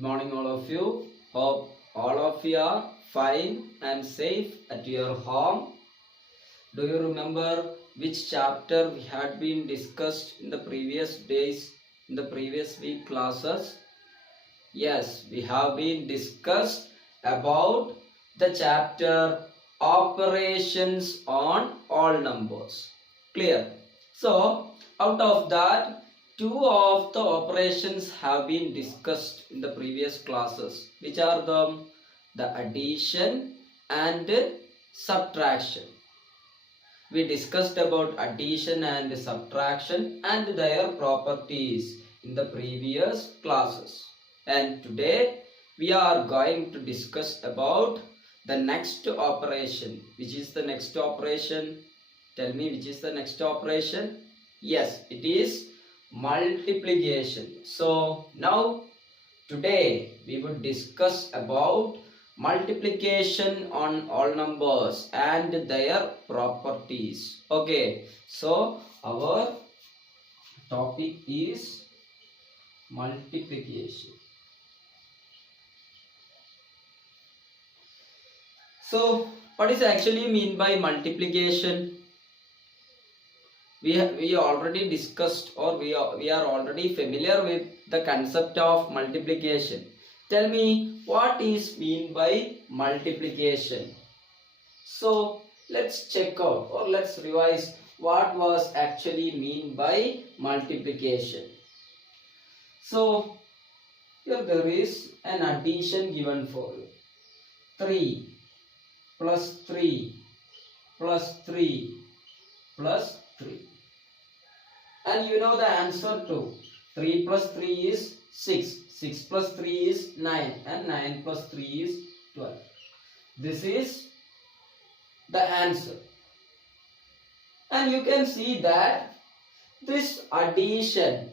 Good morning, all of you. Hope all of you are fine and safe at your home. Do you remember which chapter we had been discussed in the previous days, in the previous week classes? Yes, we have been discussed about the chapter operations on all numbers. Clear? So, out of that, two of the operations have been discussed in the previous classes, which are the addition and subtraction. We discussed about addition and subtraction and their properties in the previous classes. And today we are going to discuss about the next operation. Which is the next operation? Tell me, which is the next operation? Yes, it is multiplication. So now today we would discuss about multiplication on all numbers and their properties. Okay, so our topic is multiplication. So what is actually mean by multiplication? We already discussed, or we are already familiar with the concept of multiplication. Tell me, what is mean by multiplication? So let's check out, or let's revise what was actually mean by multiplication. So here there is an addition given for you. 3 plus 3 plus 3 plus 3. And you know the answer too. 3 plus 3 is 6. 6 plus 3 is 9. And 9 plus 3 is 12. This is the answer. And you can see that this addition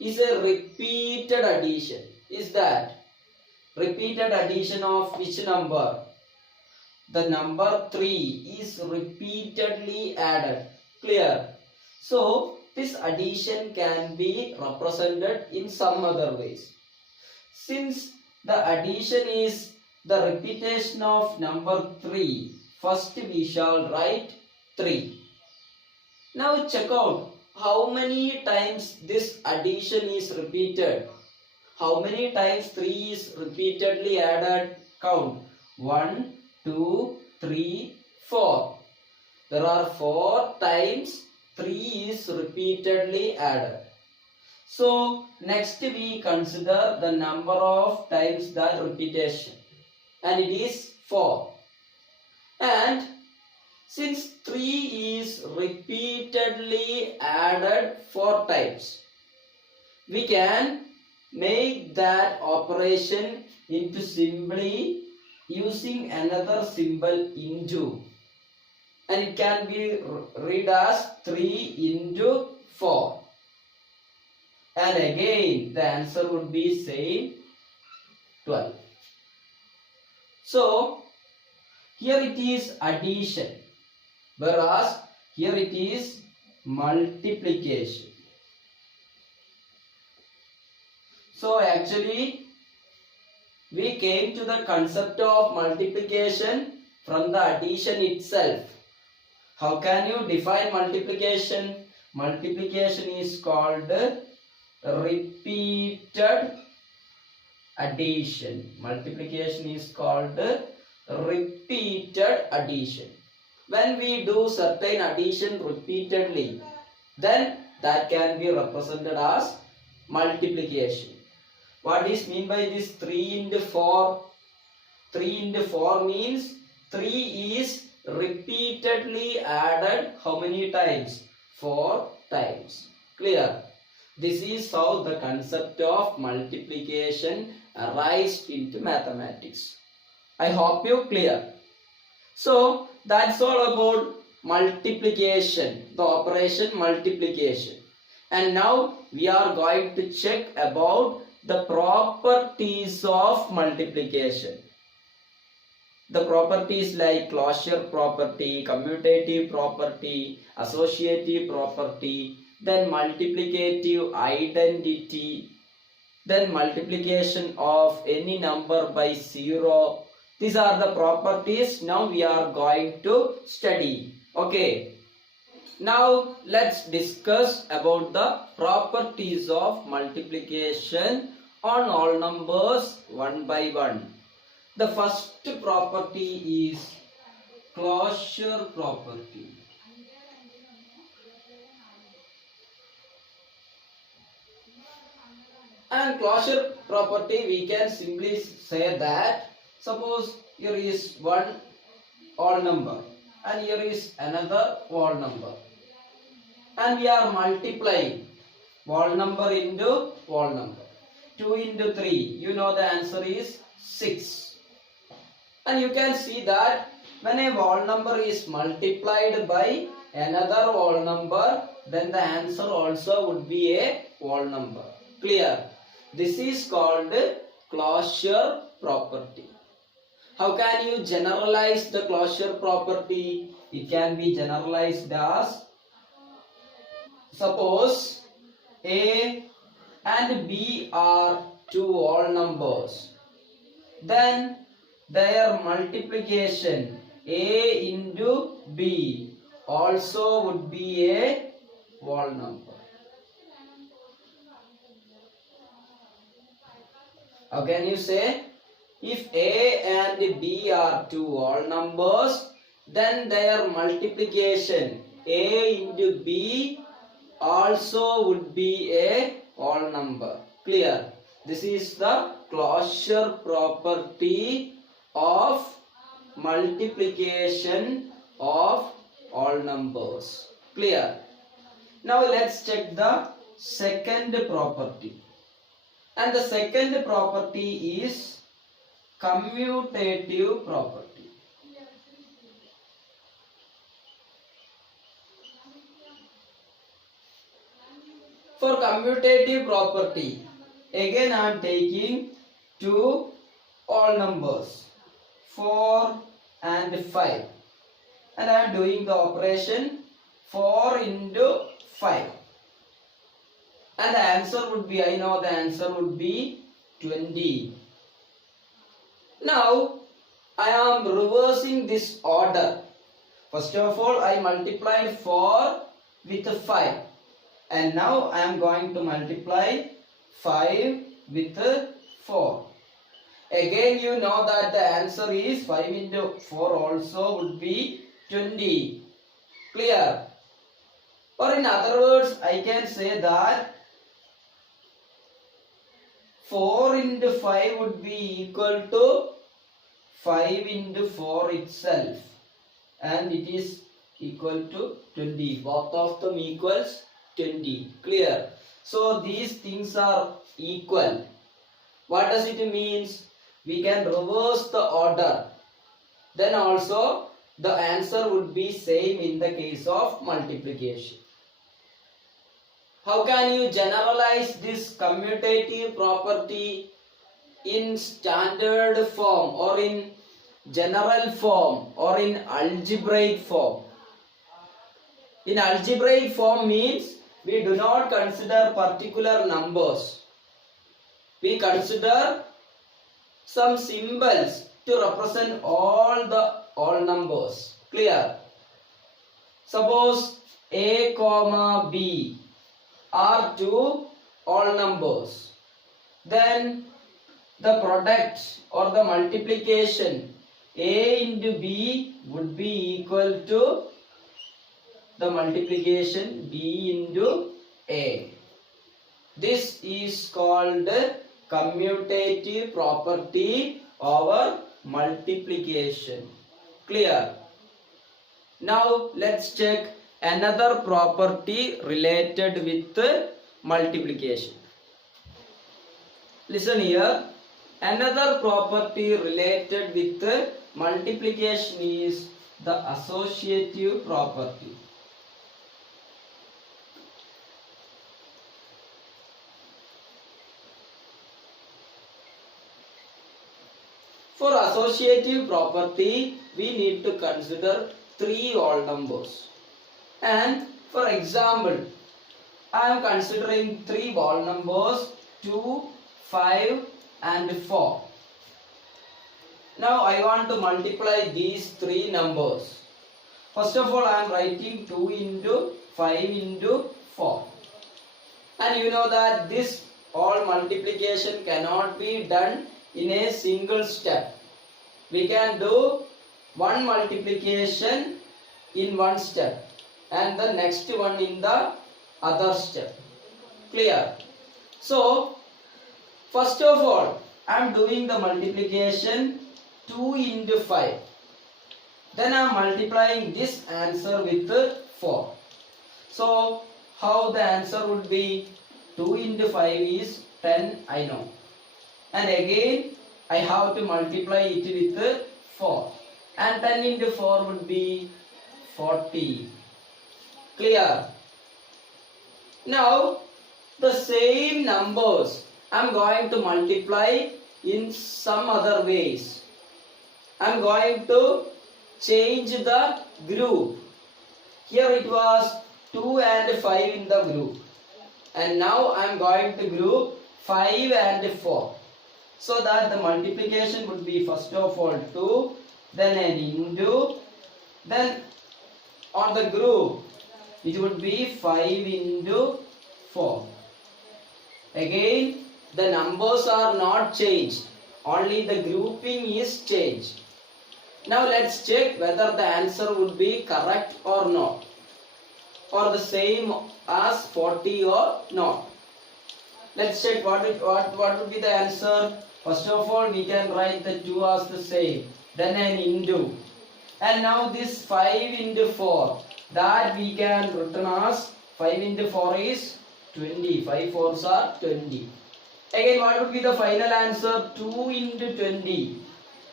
is a repeated addition. Is that repeated addition of which number? The number 3 is repeatedly added. Clear? So this addition can be represented in some other ways. Since the addition is the repetition of number 3, first we shall write 3. Now check out how many times this addition is repeated. How many times 3 is repeatedly added? Count. 1, 2, 3, 4. There are 4 times 3 is repeatedly added. So next we consider the number of times the repetition, and it is 4. And since 3 is repeatedly added 4 times, we can make that operation into simply using another symbol into, and it can be read as 3 into 4. And again the answer would be same, 12. So here it is addition, whereas here it is multiplication. So actually we came to the concept of multiplication from the addition itself. How can you define multiplication? Multiplication is called repeated addition. Multiplication is called repeated addition. When we do certain addition repeatedly, then that can be represented as multiplication. What is mean by this 3 into 4? 3 into 4 means 3 is repeatedly added how many times? 4 times. Clear? This is how the concept of multiplication arises into mathematics. I hope you clear. So that's all about multiplication, the operation multiplication. And now we are going to check about the properties of multiplication. The properties like closure property, commutative property, associative property, then multiplicative identity, then multiplication of any number by 0. These are the properties now we are going to study. Okay. Now let's discuss about the properties of multiplication on all numbers one by one. The first property is closure property. And closure property we can simply say that suppose here is one whole number and here is another whole number, and we are multiplying whole number into whole number. 2 into 3, you know the answer is 6. And you can see that when a whole number is multiplied by another whole number, then the answer also would be a whole number. Clear? This is called closure property. How can you generalize the closure property? It can be generalized as, suppose A and B are two whole numbers. Then their multiplication A into B also would be a whole number. How can you say? If A and B are two whole numbers, then their multiplication A into B also would be a whole number. Clear? This is the closure property of multiplication of all numbers. Clear? Now let's check the second property. And the second property is commutative property. For commutative property, again I am taking two whole numbers 4 and 5, and I am doing the operation 4 into 5, and the answer would be, I know the answer would be 20. Now I am reversing this order. First of all, I multiplied 4 with 5, and now I am going to multiply 5 with 4. Again, you know that the answer is 5 into 4 also would be 20. Clear? Or in other words, I can say that 4 into 5 would be equal to 5 into 4 itself, and it is equal to 20. Both of them equals 20. Clear? So these things are equal. What does it mean? We can reverse the order. Then also the answer would be same in the case of multiplication. How can you generalize this commutative property in standard form or in general form or in algebraic form? In algebraic form means we do not consider particular numbers. We consider some symbols to represent all the whole numbers. Clear? Suppose A comma B are two whole numbers. Then the product or the multiplication A into B would be equal to the multiplication B into A. This is called commutative property over multiplication. Clear? Now let's check another property related with multiplication. Listen here. Another property related with multiplication is the associative property. For associative property, we need to consider three whole numbers. And for example, I am considering three whole numbers 2, 5 and 4. Now I want to multiply these three numbers. First of all, I am writing 2 into 5 into 4. And you know that this all multiplication cannot be done in a single step. We can do one multiplication in one step and the next one in the other step. Clear? So, first of all, I am doing the multiplication 2 into 5. Then I am multiplying this answer with 4. So, how the answer would be? 2 into 5 is 10, I know. And again, I have to multiply it with 4. And 10 into 4 would be 40. Clear? Now, the same numbers I am going to multiply in some other ways. I am going to change the group. Here it was 2 and 5 in the group. And now I am going to group 5 and 4. So that the multiplication would be first of all 2, then an into, then on the group it would be 5 into 4. Again, the numbers are not changed, only the grouping is changed. Now let's check whether the answer would be correct or not, or the same as 40 or not. Let's check what would be the answer. First of all, we can write the 2 as the same, then an into. And now this 5 into 4, that we can written as 5 into 4 is 20. 5 4s are 20. Again, what would be the final answer? 2 into 20.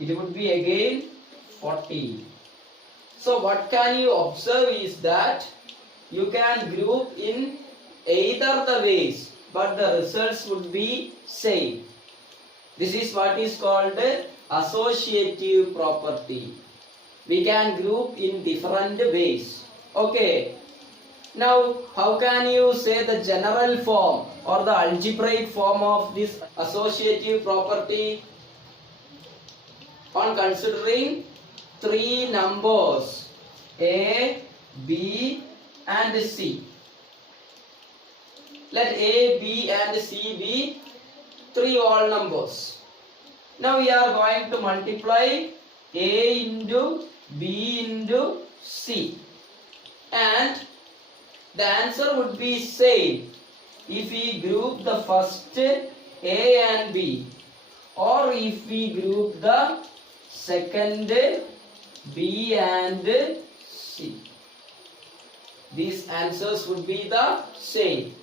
It would be again 40. So what can you observe is that you can group in either the ways, but the results would be same. This is what is called associative property. We can group in different ways. Okay. Now, how can you say the general form or the algebraic form of this associative property? On considering three numbers A, B and C. Let A, B and C be three whole numbers. Now we are going to multiply A into B into C. And the answer would be same if we group the first A and B, or if we group the second B and C. These answers would be the same.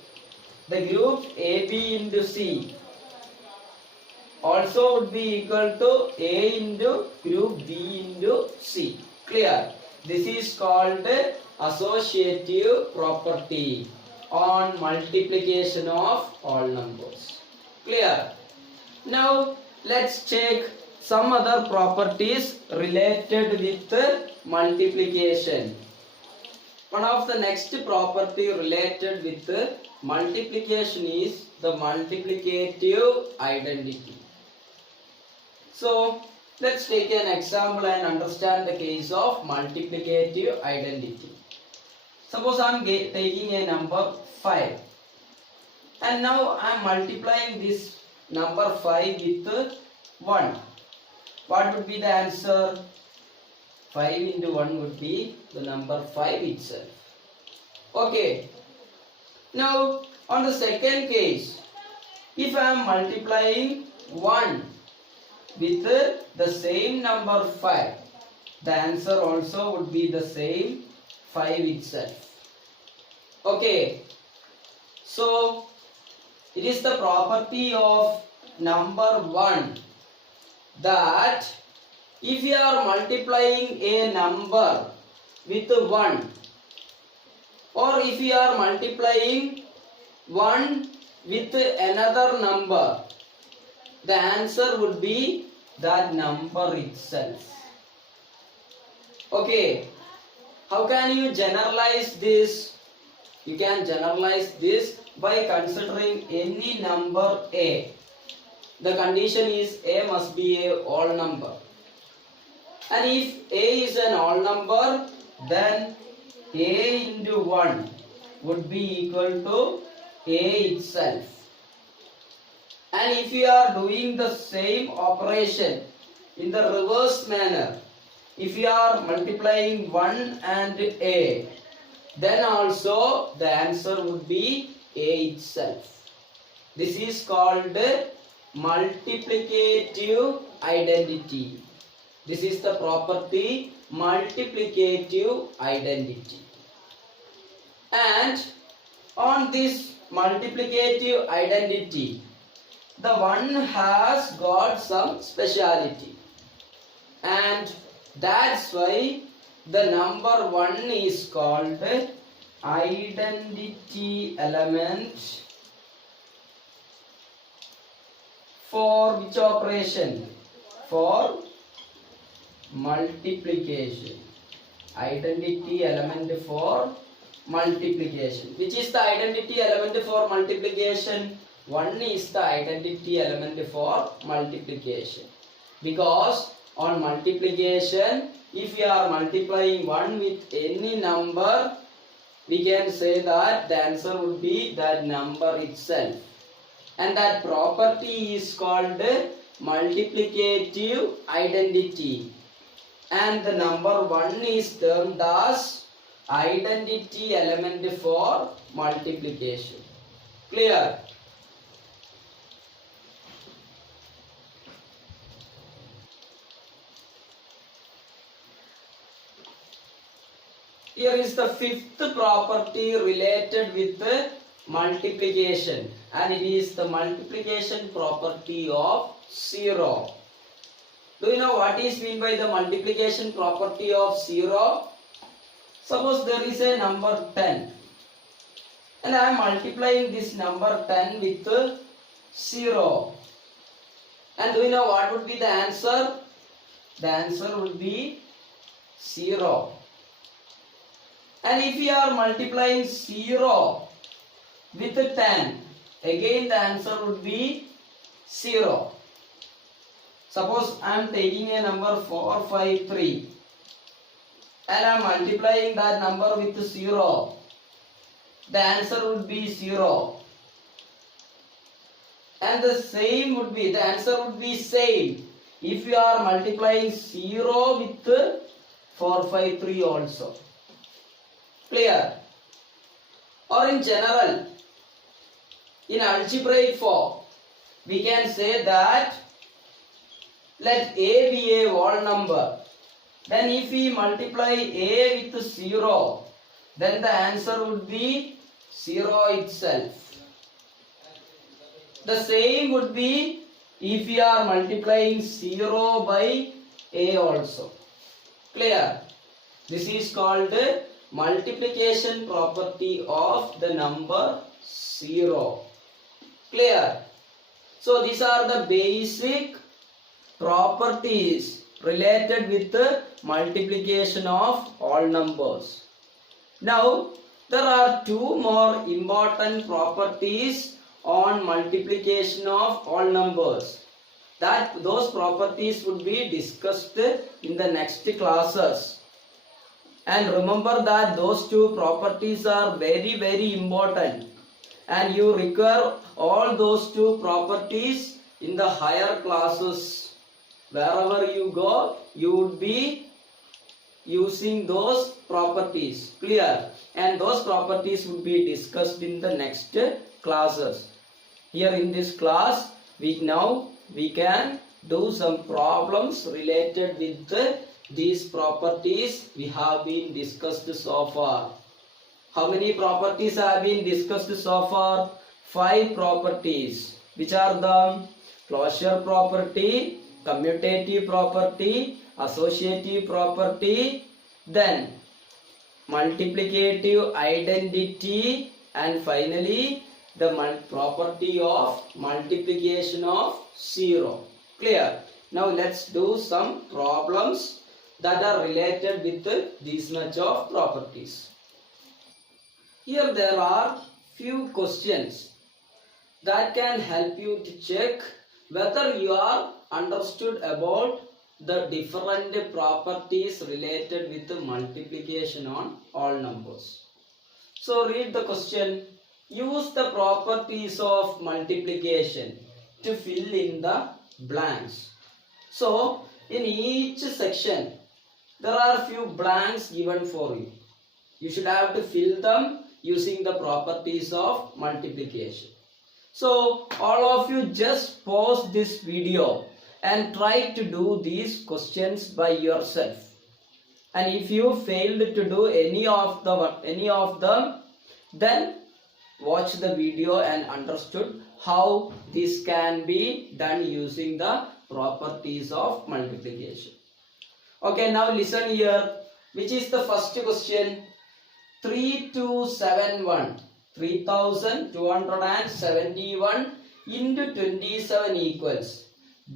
The group AB into C also would be equal to A into group B into C. Clear? This is called associative property on multiplication of all numbers. Clear? Now let's check some other properties related with multiplication. One of the next property related with multiplication is the multiplicative identity. So let's take an example and understand the case of multiplicative identity. Suppose I am taking a number 5, and now I am multiplying this number 5 with 1. What would be the answer? 5 into 1 would be the number 5 itself. Okay. Now on the second case, if I am multiplying 1 with the same number 5, the answer also would be the same 5 itself. Okay. So it is the property of number 1 that if you are multiplying a number with 1, or if you are multiplying 1 with another number, the answer would be that number itself. Okay. How can you generalize this? You can generalize this by considering any number A. the condition is A must be a whole number. And if A is an whole number, then A into 1 would be equal to A itself. And if you are doing the same operation in the reverse manner, if you are multiplying 1 and A, then also the answer would be A itself. This is called multiplicative identity. This is the property multiplicative identity. And on this multiplicative identity, the one has got some speciality. And that's why the number 1 is called identity element for which operation? For multiplication. Identity element for multiplication. Which is the identity element for multiplication? 1 is the identity element for multiplication. Because on multiplication, if we are multiplying 1 with any number, we can say that the answer would be that number itself. And that property is called multiplicative identity. And the number 1 is termed as identity element for multiplication. Clear? Here is the fifth property related with multiplication, and it is the multiplication property of 0. Do you know what is meant by the multiplication property of 0? Suppose there is a number 10 and I am multiplying this number 10 with 0. And do you know what would be the answer? The answer would be 0. And if we are multiplying 0 with 10, again the answer would be 0. Suppose I am taking a number 453 and I am multiplying that number with 0. The answer would be 0. And the answer would be same if we are multiplying 0 with 453 also. Clear? Or in general, in algebraic form, we can say that let A be a whole number. Then if we multiply A with 0, then the answer would be 0 itself. The same would be if we are multiplying 0 by A also. Clear? This is called multiplication property of the number 0. Clear? So these are the basic properties related with the multiplication of all numbers. Now there are two more important properties on multiplication of all numbers. Those properties would be discussed in the next classes. And remember that those two properties are very, very important. And you require all those two properties in the higher classes. Wherever you go, you would be using those properties. Clear? And those properties would be discussed in the next classes. Here in this class, we can do some problems related with these properties we have been discussed so far. How many properties have been discussed so far? 5 properties. Which are the closure property, commutative property, associative property, then multiplicative identity, and finally the property of multiplication of 0. Clear? Now let's do some problems that are related with these much of properties. Here there are few questions that can help you to check whether you are understood about the different properties related with the multiplication on all numbers. So read the question. Use the properties of multiplication to fill in the blanks. So in each section there are few blanks given for you. You should have to fill them using the properties of multiplication. So all of you just pause this video and try to do these questions by yourself. And if you failed to do any of them, then watch the video and understood how this can be done using the properties of multiplication. Okay, now listen here. Which is the first question? 3271. 3271 into 27 equals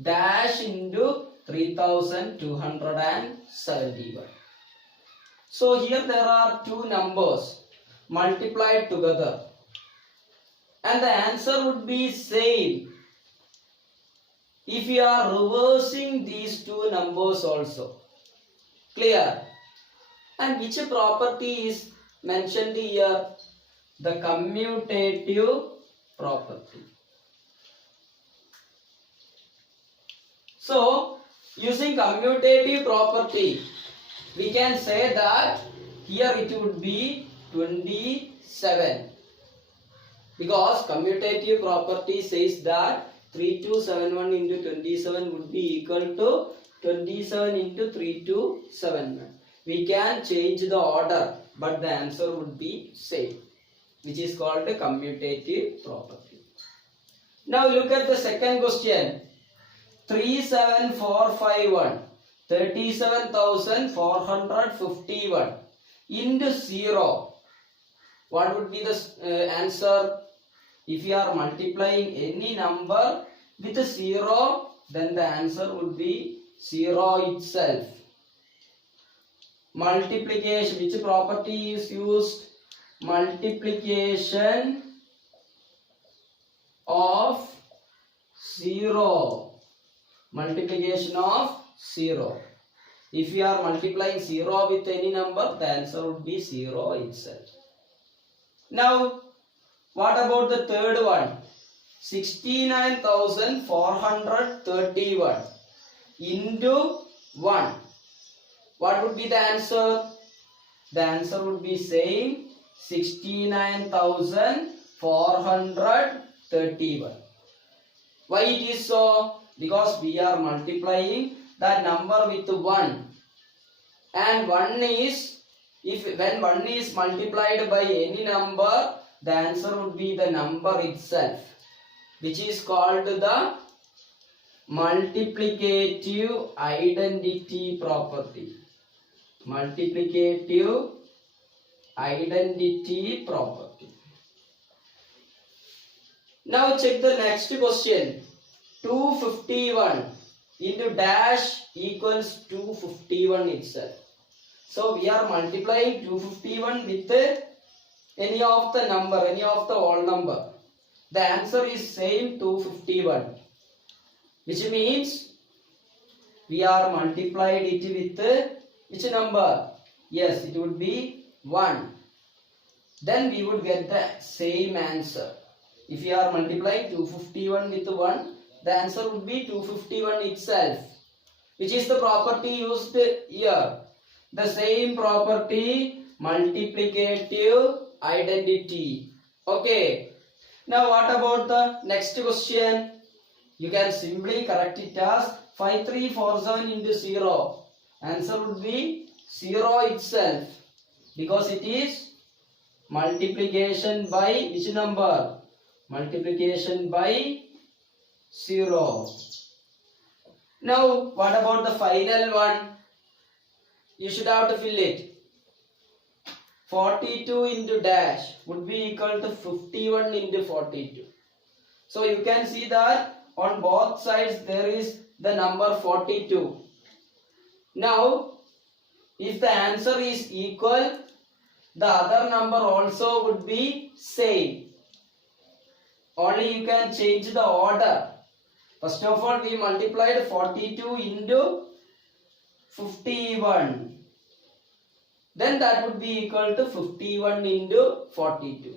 dash into 3271. So here there are two numbers multiplied together and the answer would be same if you are reversing these two numbers also. Clear? And which property is mentioned here? The commutative property. So using commutative property we can say that here it would be 27, because commutative property says that 3271 into 27 would be equal to 27 into 3271. We can change the order but the answer would be same, which is called a commutative property. Now look at the second question. 37451, 37,451 into 0. What would be the answer? If you are multiplying any number with a 0, then the answer would be 0 itself. Multiplication, which property is used? Multiplication of 0. Multiplication of 0. If you are multiplying 0 with any number, the answer would be 0 itself. Now, what about the third one? 69,431 into 1. What would be the answer? The answer would be same, 69,431. Why it is so? Because we are multiplying that number with 1, and 1 is, when 1 is multiplied by any number, the answer would be the number itself, which is called the multiplicative identity property. Multiplicative identity property. Now check the next question. 251 into dash equals 251 itself. So we are multiplying 251 with any of the number, any of the whole number. The answer is same, 251. Which means we are multiplied it with which number? Yes, it would be 1. Then we would get the same answer. If we are multiplying 251 with 1, the answer would be 251 itself. Which is the property used here? The same property, multiplicative identity. Okay. Now what about the next question? You can simply correct it as 5347 into 0. Answer would be 0 itself, because it is multiplication by which number? Multiplication by 0. Now what about the final one? You should have to fill it. 42 into dash would be equal to 51 into 42. So you can see that on both sides there is the number 42. Now if the answer is equal, the other number also would be same. Only you can change the order. First of all, we multiplied 42 into 51. Then that would be equal to 51 into 42.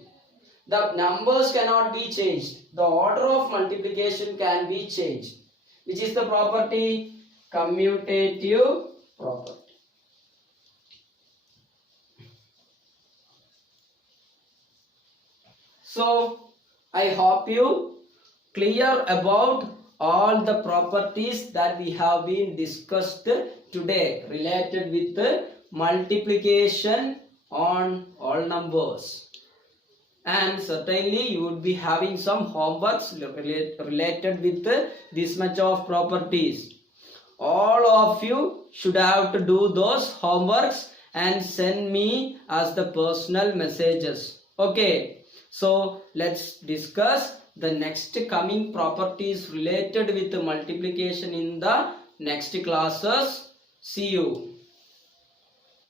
The numbers cannot be changed. The order of multiplication can be changed. Which is the property? Commutative property. So, I hope you clear about all the properties that we have been discussed today related with multiplication on all numbers. And certainly you would be having some homeworks related with this much of properties. All of you should have to do those homeworks and send me as the personal messages. Okay, so let's discuss the next coming properties related with multiplication in the next classes. See you.